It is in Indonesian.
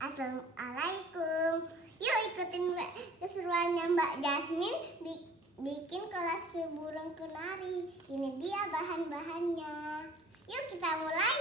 Assalamualaikum. Yuk ikutin keseruannya Mbak Jasmine bikin kolase burung kenari. Ini dia bahan-bahannya. Yuk kita mulai.